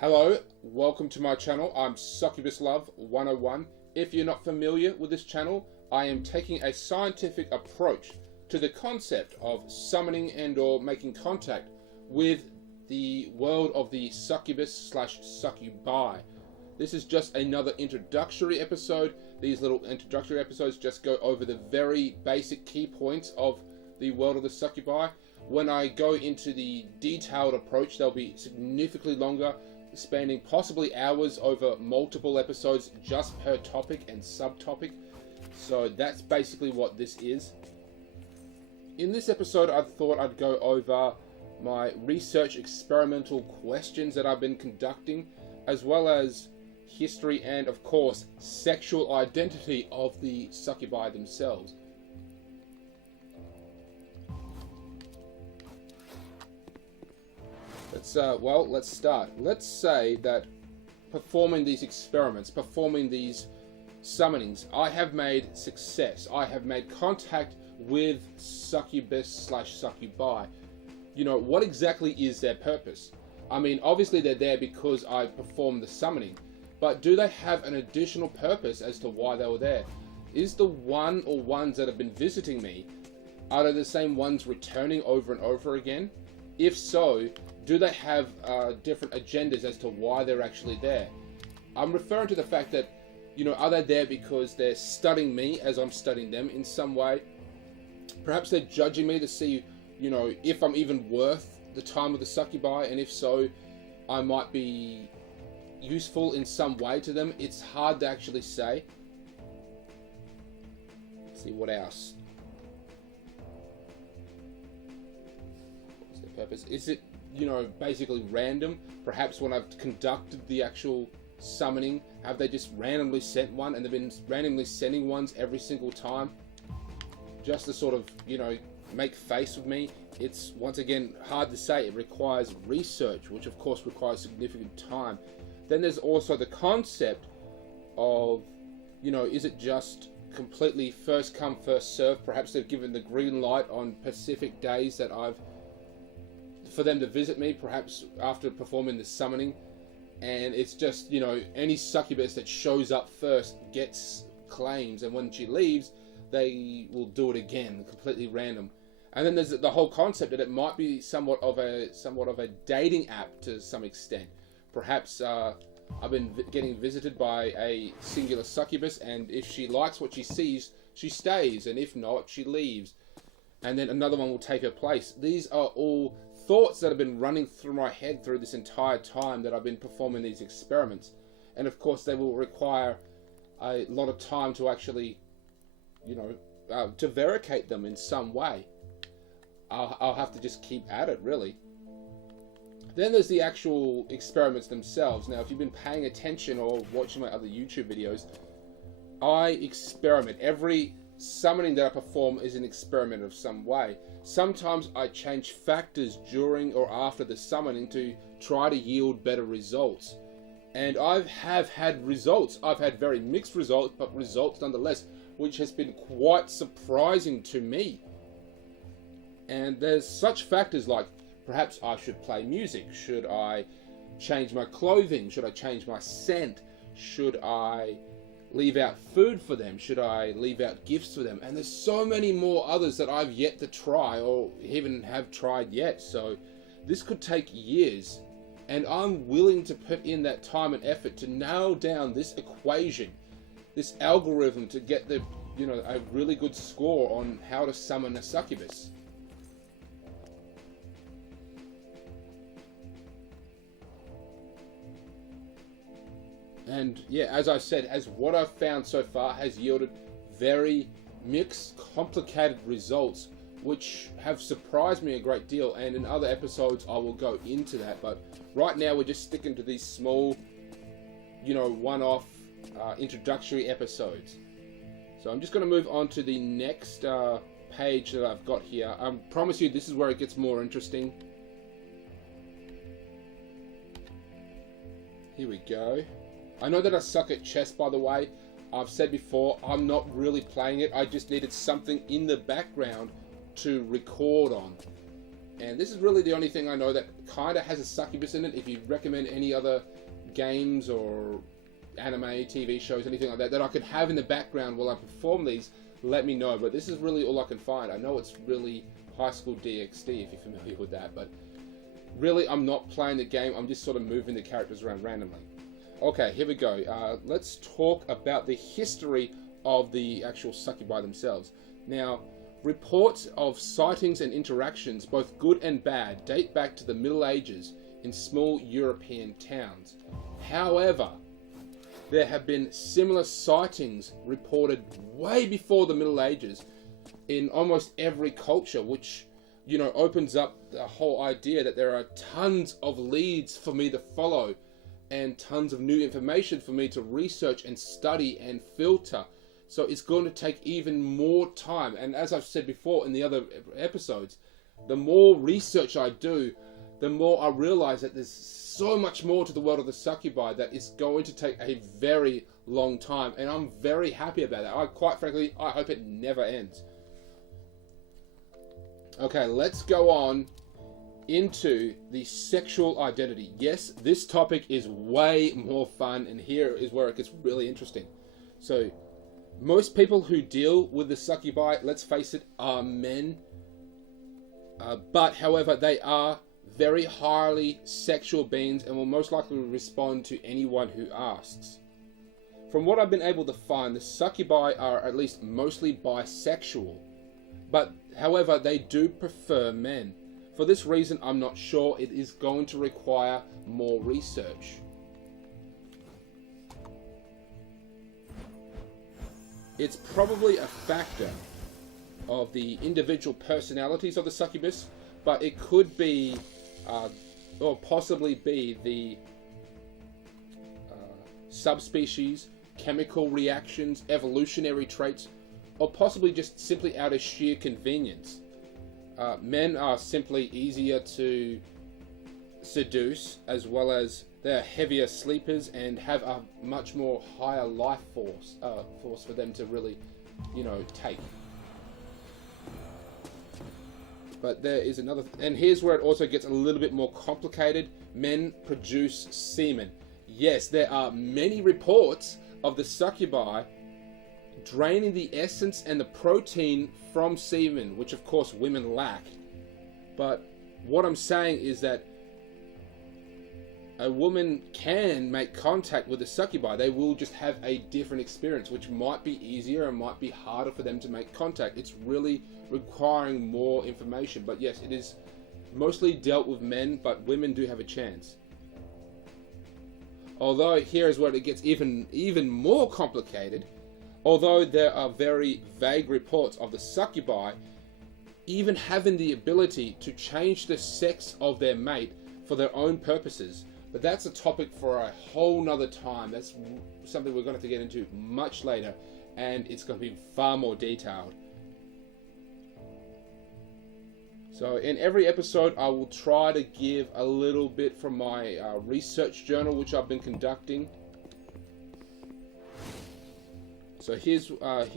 Hello, welcome to my channel. I'm Succubus Love 101. If you're not familiar with this channel, I am taking a scientific approach to the concept of summoning and or making contact with the world of the succubus / succubi. This is just another introductory episode. These little introductory episodes just go over the very basic key points of the world of the succubi. When I go into the detailed approach, they'll be significantly longer, spanning possibly hours over multiple episodes just per topic and subtopic. So that's basically what this is. In this episode, I thought I'd go over my research experimental questions that I've been conducting, as well as history and, of course, sexual identity of the succubi themselves. Let's start. Let's say that performing these experiments, performing these summonings, I have made success. I have made contact with succubus / succubi. You know, what exactly is their purpose? I mean, obviously they're there because I performed the summoning, but do they have an additional purpose as to why they were there? Is the one or ones that have been visiting me, are they the same ones returning over and over again? If so, do they have different agendas as to why they're actually there? I'm referring to the fact that, you know, are they there because they're studying me as I'm studying them in some way? Perhaps they're judging me to see, you know, if I'm even worth the time of the succubi, and if so, I might be useful in some way to them. It's hard to actually say. Let's see what else. What's their purpose? Is it, you know, basically random? Perhaps when I've conducted the actual summoning, have they just randomly sent one, and they've been randomly sending ones every single time just to sort of, you know, make face with me? It's, once again, hard to say. It requires research, which of course requires significant time. Then there's also the concept of, you know, is it just completely first come first serve? Perhaps they've given the green light on specific days that for them to visit me, perhaps after performing the summoning, and it's just, you know, any succubus that shows up first gets claims, and when she leaves, they will do it again, completely random. And then there's the whole concept that it might be somewhat of a dating app to some extent. Perhaps I've been getting visited by a singular succubus, and if she likes what she sees, she stays, and if not, she leaves, and then another one will take her place. These are all thoughts that have been running through my head through this entire time that I've been performing these experiments. And of course they will require a lot of time to actually, you know, to verify them in some way. I'll have to just keep at it, really. Then there's the actual experiments themselves. Now, if you've been paying attention or watching my other YouTube videos, I experiment. Every summoning that I perform is an experiment of some way. Sometimes I change factors during or after the summoning to try to yield better results. And I have had results. I've had very mixed results, but results nonetheless, which has been quite surprising to me. And there's such factors like, perhaps I should play music. Should I change my clothing? Should I change my scent? Should I leave out food for them? Should I leave out gifts for them? And there's so many more others that I've yet to try or even have tried yet. So this could take years, and I'm willing to put in that time and effort to nail down this equation, this algorithm, to get the, you know, a really good score on how to summon a succubus. And yeah, as I said, as what I've found so far has yielded very mixed, complicated results, which have surprised me a great deal. And in other episodes, I will go into that. But right now, we're just sticking to these small, you know, one-off introductory episodes. So I'm just going to move on to the next page that I've got here. I promise you, this is where it gets more interesting. Here we go. I know that I suck at chess, by the way. I've said before, I'm not really playing it. I just needed something in the background to record on. And this is really the only thing I know that kind of has a succubus in it. If you recommend any other games or anime, TV shows, anything like that, that I could have in the background while I perform these, let me know. But this is really all I can find. I know it's really High School DxD, if you're familiar with that, but really I'm not playing the game, I'm just sort of moving the characters around randomly. Okay, here we go. Let's talk about the history of the actual succubi themselves. Now, reports of sightings and interactions, both good and bad, date back to the Middle Ages in small European towns. However, there have been similar sightings reported way before the Middle Ages in almost every culture, which, you know, opens up the whole idea that there are tons of leads for me to follow and tons of new information for me to research and study and filter. So it's going to take even more time. And as I've said before in the other episodes, the more research I do, the more I realize that there's so much more to the world of the succubi that is going to take a very long time. And I'm very happy about that. Quite frankly, I hope it never ends. Okay, let's go on into the sexual identity. Yes, this topic is way more fun, and here is where it gets really interesting. So, most people who deal with the succubi, let's face it, are men. But, however, they are very highly sexual beings and will most likely respond to anyone who asks. From what I've been able to find, the succubi are at least mostly bisexual. But, however, they do prefer men. For this reason, I'm not sure. It is going to require more research. It's probably a factor of the individual personalities of the succubus, but it could be, or possibly be, the subspecies, chemical reactions, evolutionary traits, or possibly just simply out of sheer convenience. Men are simply easier to seduce, as well as they're heavier sleepers and have a much more higher life force for them to really, you know, take. But there is another, and here's where it also gets a little bit more complicated. Men produce semen. Yes, there are many reports of the succubi draining the essence and the protein from semen, which of course women lack. But what I'm saying is that a woman can make contact with a succubi. They will just have a different experience, which might be easier and might be harder for them to make contact. It's really requiring more information. But yes, it is mostly dealt with men, but women do have a chance. Although here is where it gets even more complicated. Although there are very vague reports of the succubi even having the ability to change the sex of their mate for their own purposes. But that's a topic for a whole nother time. That's something we're going to have to get into much later, and it's going to be far more detailed. So in every episode, I will try to give a little bit from my research journal, which I've been conducting. So here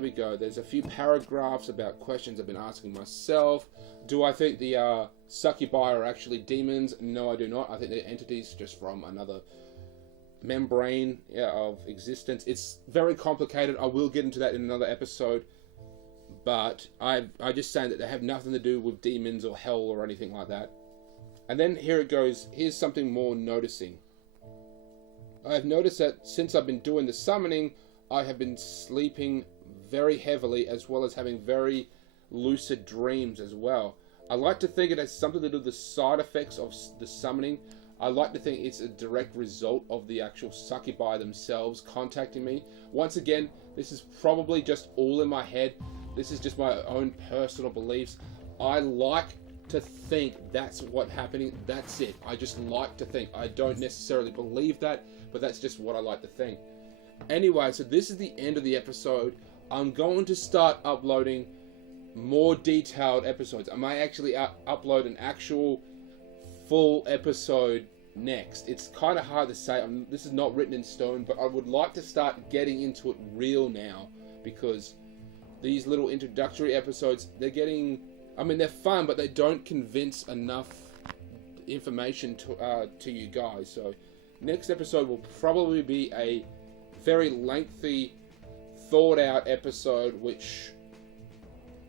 we go. There's a few paragraphs about questions I've been asking myself. Do I think the succubi are actually demons? No, I do not. I think they're entities just from another membrane of existence. It's very complicated. I will get into that in another episode. But I just saying that they have nothing to do with demons or hell or anything like that. And then here it goes. Here's something more noticing. I've noticed that since I've been doing the summoning, I have been sleeping very heavily, as well as having very lucid dreams as well. I like to think it has something to do with the side effects of the summoning. I like to think it's a direct result of the actual succubi themselves contacting me. Once again, this is probably just all in my head. This is just my own personal beliefs. I like to think that's what's happening. That's it. I just like to think. I don't necessarily believe that, but that's just what I like to think. Anyway, so this is the end of the episode. I'm going to start uploading more detailed episodes. I might actually upload an actual full episode next. It's kind of hard to say. This is not written in stone, but I would like to start getting into it real now, because these little introductory episodes, they're getting I mean, they're fun, but they don't convince enough information to you guys. So next episode will probably be a very lengthy, thought out episode, which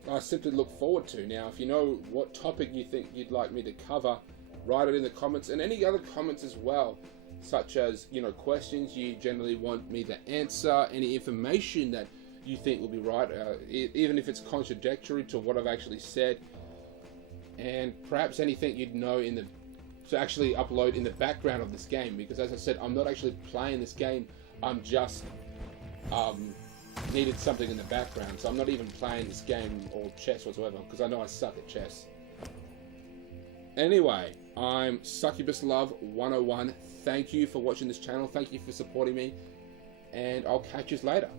I simply look forward to. Now, if you know what topic you think you'd like me to cover, write it in the comments, and any other comments as well, such as, you know, questions you generally want me to answer, any information that you think will be right, even if it's contradictory to what I've actually said, and perhaps anything you'd know to actually upload in the background of this game, because as I said, I'm not actually playing this game, I'm just needed something in the background, so I'm not even playing this game or chess whatsoever, because I know I suck at chess. Anyway, I'm Succubus Love 101. Thank you for watching this channel, thank you for supporting me, and I'll catch you later.